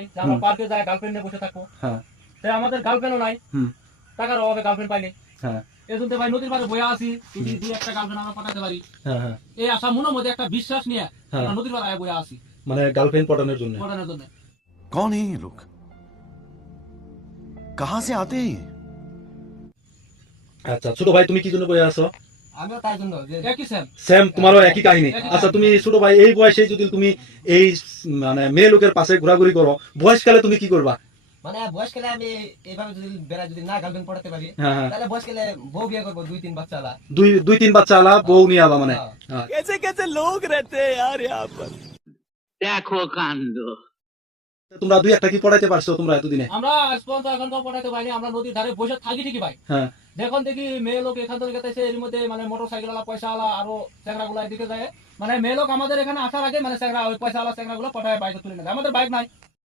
নাই যে আমরা পার্কে যাই গার্লফ্রেন্ড নিয়ে বসে থাকবো। হ্যাঁ তাই আমাদের গার্লফ্রেন্ডও নাই, টাকার অভাবে গার্লফ্রেন্ড পাইনি। হ্যাঁ এই জন্য ভাই নদীর পাড়ে বয়ে আসি, যদি দুই একটা গার্লফ্রেন্ড আমরা পাঠাতে পারি হ্যাঁ এই আশা মনের মধ্যে একটা বিশ্বাস নিয়ে হ্যাঁ। আমরা নদীর পাড়ে বয়ে আসি মানে গার্লফ্রেন্ড পটানোর জন্য। পড়ানোর জন্য। कौन है ये लोग? कहां से आते हैं ये? আচ্ছা ছোট ভাই তুমি কি জন্য বয়ে আছো? আমিও তার জন্য যে একই সেম সেম তোমারও একই কাহিনী। আচ্ছা তুমি ছোট ভাই এই বয়সে যদি তুমি এই মানে মেয়ে লোকের পাশে ঘোরাঘুরি করো, বয়সকালে তুমি কি করবা? মানে বয়সকালে আমি এইভাবে যদি বেড়া যদি না গার্লফ্রেন্ড পড়াতে পারি হ্যাঁ হ্যাঁ তাহলে বয়সকালে বউ বিয়ে করবো 2-3 বাচ্চা আলা। দুই তিন বাচ্চা আলা বউ নিয়ে আবা মানে। হ্যাঁ। कैसे कैसे लोग रहते हैं यार यहाँ पर? দেখো কাণ্ড। তোমরা দুই একটা কি পড়াইতে পারছো তোমরা এতদিনে? আমরা স্পন্স এখন তো পড়াতে পারিনি, আমরা নদীর ধারে বসে থাকি ঠিকই ভাই। হ্যাঁ দেখুন দেখি মেয়ে লোক এখান থেকে গেছে, এর মধ্যে মানে মোটর সাইকেল আলা পয়সা আলা আরো চেংড়া গুলা এদিকে যায়, মানে মেয়ে লোক আমাদের এখানে আসার আগে মানে চেংড়া ওই পয়সা আলা চেংড়া গুলো পাঠায় বাইকে তুলে নেয়। আমাদের বাইক নাই,